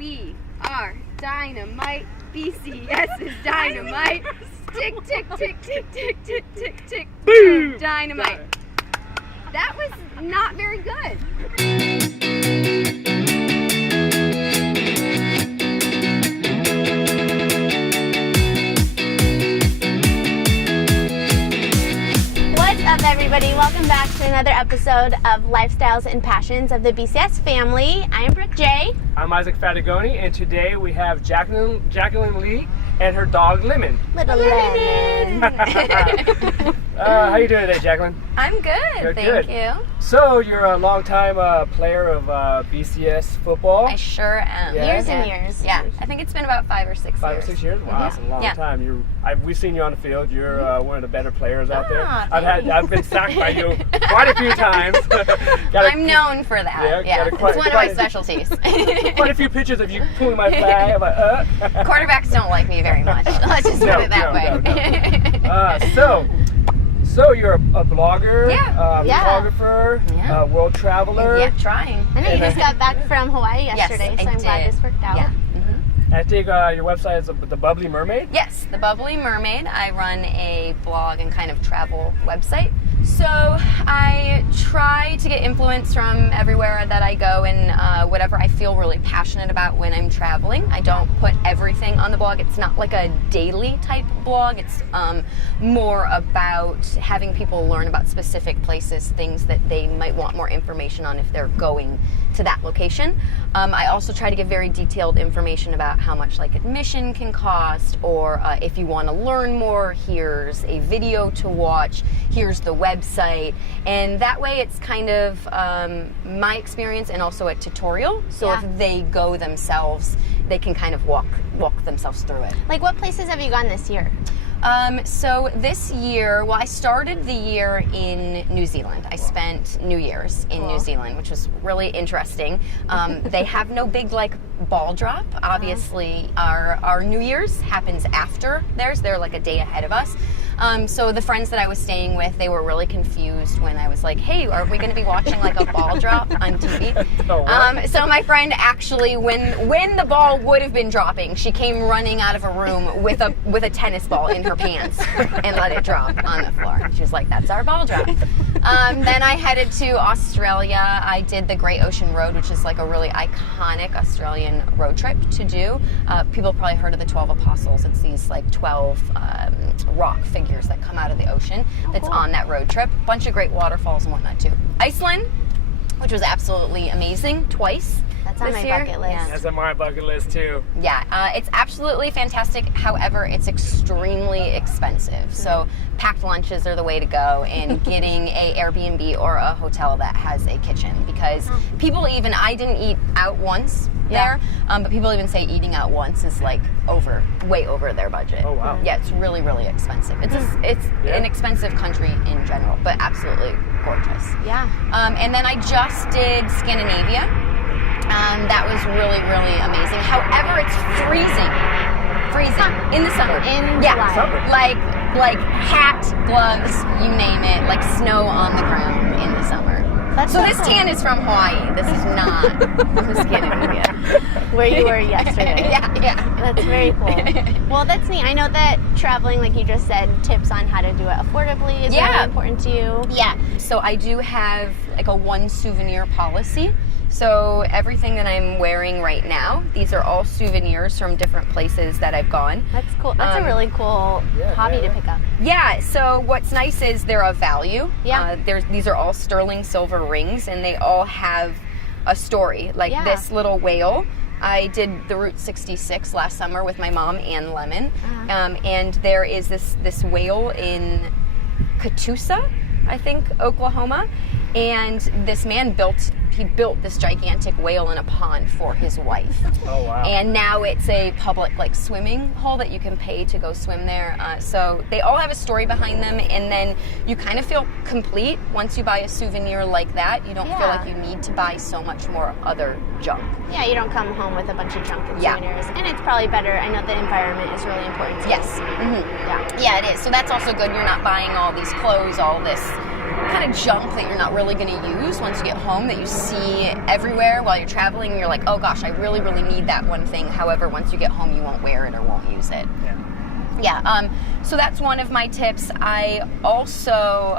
We are dynamite. BCS is dynamite. Tick, tick, tick, tick, tick, tick, tick, tick. Boom! Dynamite. That was not very good. What's up, everybody? Welcome back to another episode of Lifestyles and Passions of the BCS Family. I am Brooke J. I'm Isaac Fatigoni, and today we have Jacqueline Lee and her dog Lemon. Little Lemon. How you doing today, Jacqueline? I'm good, thank you. So you're a longtime player of BCS football. I sure am. Yeah. Years and years. Yeah, I think it's been about 5 or 6 years. 5 or 6 years? Wow, that's a long time. We've seen you on the field. You're one of the better players out there. I've been sacked by you quite a few times. I'm known for that. Yeah, it's one of my specialties. Quite a few pictures of you pulling my flag. I'm like, Quarterbacks don't like me very much. Let's just put it that way. So you're a blogger, photographer, Yeah. world traveler. Yeah, trying. I know you just got back from Hawaii yesterday, Yes, so I'm glad this worked out. Yeah. I think your website is the Bubbly Mermaid? Yes, the Bubbly Mermaid. I run a blog and kind of travel website. So I try to get influence from everywhere that I go and whatever I feel really passionate about when I'm traveling. I don't put everything on the blog. It's not like a daily type blog. It's more about having people learn about specific places, things that they might want more information on if they're going to that location. I also try to give very detailed information about how much like admission can cost, or if you want to learn more, here's a video to watch, here's the website, and that way it's kind of my experience and also a tutorial, so if they go themselves, they can kind of walk themselves through it. Like, what places have you gone this year? So this year, I started the year in New Zealand. I spent New Year's in New Zealand, which was really interesting. They have no big like ball drop. Obviously, our New Year's happens after theirs. They're like a day ahead of us. So the friends that I was staying with, they were really confused when I was like, hey, are we going to be watching like a ball drop on TV? So my friend actually, when the ball would have been dropping, she came running out of a room with a tennis ball in her pants and let it drop on the floor. She was like, that's our ball drop. Then I headed to Australia. I did the Great Ocean Road, which is like a really iconic Australian road trip to do. People have probably heard of the 12 Apostles. It's these like 12 rock figures that come out of the ocean that's on that road trip. Bunch of great waterfalls and whatnot too. Iceland, which was absolutely amazing, twice. That's on my bucket list. Yeah. That's on my bucket list too. Yeah, it's absolutely fantastic. However, it's extremely expensive. So packed lunches are the way to go, and getting a Airbnb or a hotel that has a kitchen, because people even, I didn't eat out once there, but people even say eating out once is like way over their budget. Oh wow. Yeah, it's really, really expensive. It's an expensive country in general, but absolutely gorgeous. Yeah. And then I just did Scandinavia. That was really, really amazing. However, it's freezing in the summer. In July. Summer. Like hat, gloves, you name it, like snow on the ground in the summer. So this tan is from Hawaii. This is not from Scandinavia. Where you were yesterday. Yeah. That's very cool. Well, that's neat. I know that traveling, like you just said, tips on how to do it affordably is really important to you. Yeah. So I do have like a one souvenir policy. So everything that I'm wearing right now, these are all souvenirs from different places that I've gone. That's cool. That's a really cool hobby to pick up. Yeah, so what's nice is they're of value. Yeah. These are all sterling silver rings, and they all have a story. Like this little whale. I did the Route 66 last summer with my mom and Lemon. And there is this whale in Catoosa, I think, Oklahoma. And this man built this gigantic whale in a pond for his wife. Oh wow. And now it's a public like swimming hole that you can pay to go swim there. So they all have a story behind them, and then you kind of feel complete once you buy a souvenir like that. You don't feel like you need to buy so much more other junk. Yeah, you don't come home with a bunch of junk and souvenirs. And it's probably better. I know the environment is really important to you. Yes. Yeah, it is. So that's also good. You're not buying all these clothes, all this kind of junk that you're not really going to use once you get home that you see everywhere while you're traveling, and you're like, oh gosh, I really, really need that one thing. However, once you get home, you won't wear it or won't use it. So that's one of my tips. I also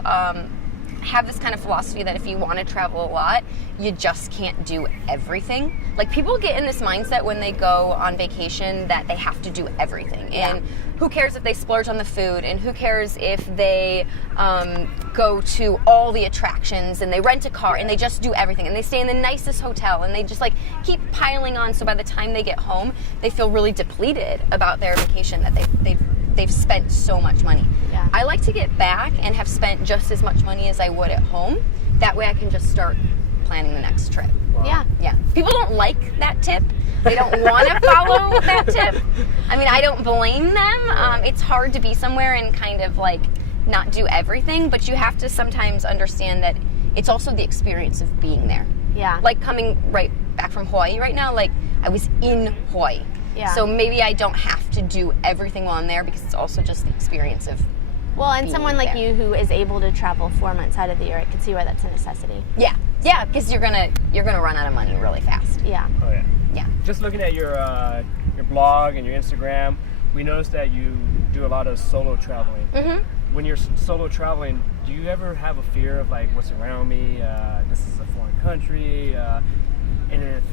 have this kind of philosophy that if you want to travel a lot, you just can't do everything. Like, people get in this mindset when they go on vacation that they have to do everything. And who cares if they splurge on the food, and who cares if they go to all the attractions and they rent a car and they just do everything and they stay in the nicest hotel and they just like keep piling on, so by the time they get home they feel really depleted about their vacation, that they've spent so much money. I like to get back and have spent just as much money as I would at home. That way I can just start planning the next trip. Yeah. People don't like that tip. They don't want to follow that tip. I mean, I don't blame them. It's hard to be somewhere and kind of like not do everything, but you have to sometimes understand that it's also the experience of being there. Like coming right back from Hawaii right now, like I was in Hawaii. So maybe I don't have to do everything while I'm there, because it's also just the experience of and someone like you who is able to travel 4 months out of the year, I could see why that's a necessity. Because you're gonna run out of money really fast. Oh yeah. Just looking at your blog and your Instagram, we noticed that you do a lot of solo traveling. When you're solo traveling, do you ever have a fear of like, what's around me? This is a foreign country. And if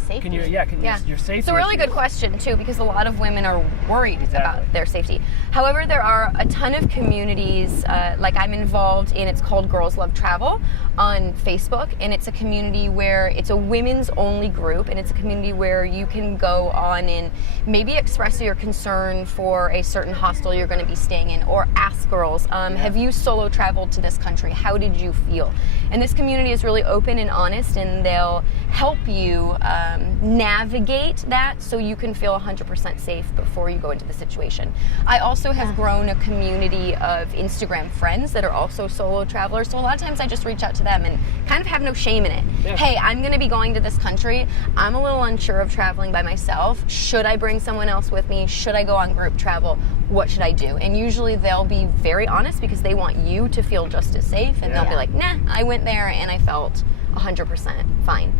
safety. Your safety. It's a really good question too, because a lot of women are worried about their safety. However, there are a ton of communities, like I'm involved in. It's called Girls Love Travel on Facebook, and it's a community where it's a women's only group, and it's a community where you can go on and maybe express your concern for a certain hostel you're going to be staying in, or ask girls, have you solo traveled to this country? How did you feel? And this community is really open and honest, and they'll help you navigate that so you can feel 100% safe before you go into the situation. I also have grown a community of Instagram friends that are also solo travelers, so a lot of times I just reach out to them and kind of have no shame in it. Hey, I'm going to be going to this country. I'm a little unsure of traveling by myself. Should I bring someone else with me? Should I go on group travel? What should I do? And usually they'll be very honest, because they want you to feel just as safe, and they'll be like, nah, I went there and I felt 100% fine.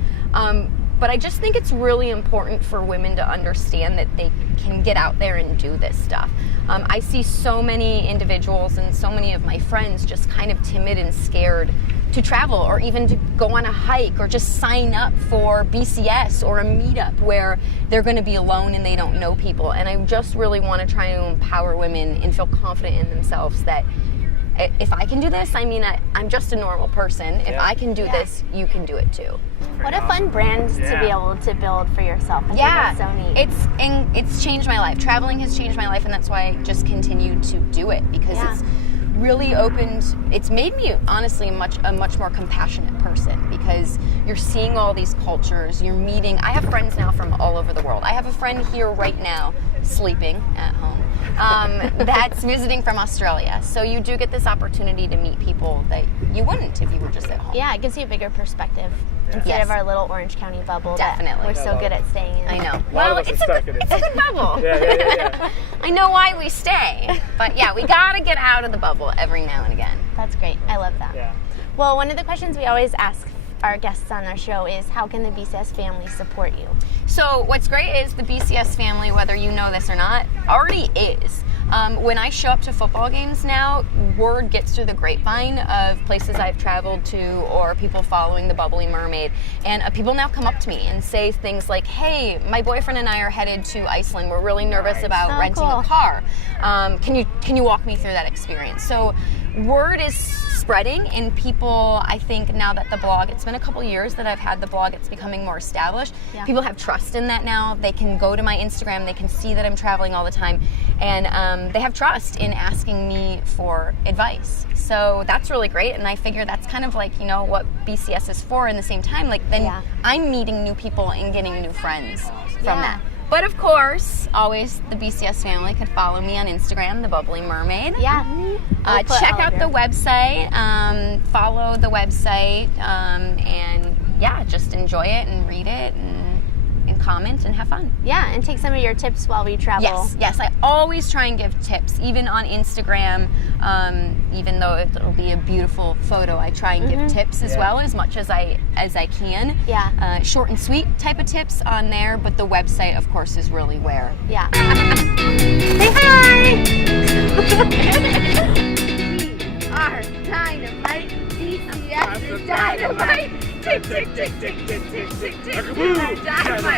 But I just think it's really important for women to understand that they can get out there and do this stuff. I see so many individuals and so many of my friends just kind of timid and scared to travel, or even to go on a hike, or just sign up for BCS or a meetup where they're going to be alone and they don't know people. And I just really want to try to empower women and feel confident in themselves that if I can do this, I mean, I'm just a normal person. If I can do this, you can do it too. What a fun brand to be able to build for yourself. I think that's so neat. It's changed my life. Traveling has changed my life, and that's why I just continue to do it, because it's really it's made me honestly a much more compassionate person, because you're seeing all these cultures, you're meeting. I have friends now from all over the world. I have a friend here right now sleeping at home that's visiting from Australia. So you do get this opportunity to meet people that you wouldn't if you were just at home. It gives you a bigger perspective instead of our little Orange County bubble that we're so good at staying in. I know. Well, it's a good bubble. I know why we stay. But we gotta get out of the bubble every now and again. That's great. I love that. Well, one of the questions we always ask our guests on our show is, how can the BCS family support you? So what's great is the BCS family, whether you know this or not, already is. When I show up to football games now, word gets through the grapevine of places I've traveled to, or people following the Bubbly Mermaid, and people now come up to me and say things like, hey, my boyfriend and I are headed to Iceland. We're really nervous about renting a car. Can you walk me through that experience? So word is spreading, and people, I think now that the blog, it's been a couple years that I've had the blog, it's becoming more established. People have trust in that now. They can go to my Instagram, they can see that I'm traveling all the time, and they have trust in asking me for advice. So that's really great, and I figure that's kind of like, what BCS is for. In the same time, like, then I'm meeting new people and getting new friends from that. But of course, always the BCS family could follow me on Instagram, the Bubbly Mermaid. Check out the website, follow the website, and just enjoy it and read it and and comment and have fun. Yeah, and take some of your tips while we travel. Yes, I always try and give tips, even on Instagram. Even though it'll be a beautiful photo, I try and give tips as well, as much as I can. Yeah. Short and sweet type of tips on there, but the website, of course, is really where. Yeah. Say hi! We are dynamite. BCS is dynamite. Tick, tick, tick, tick, tick, tick, tick, tick. We're dynamite.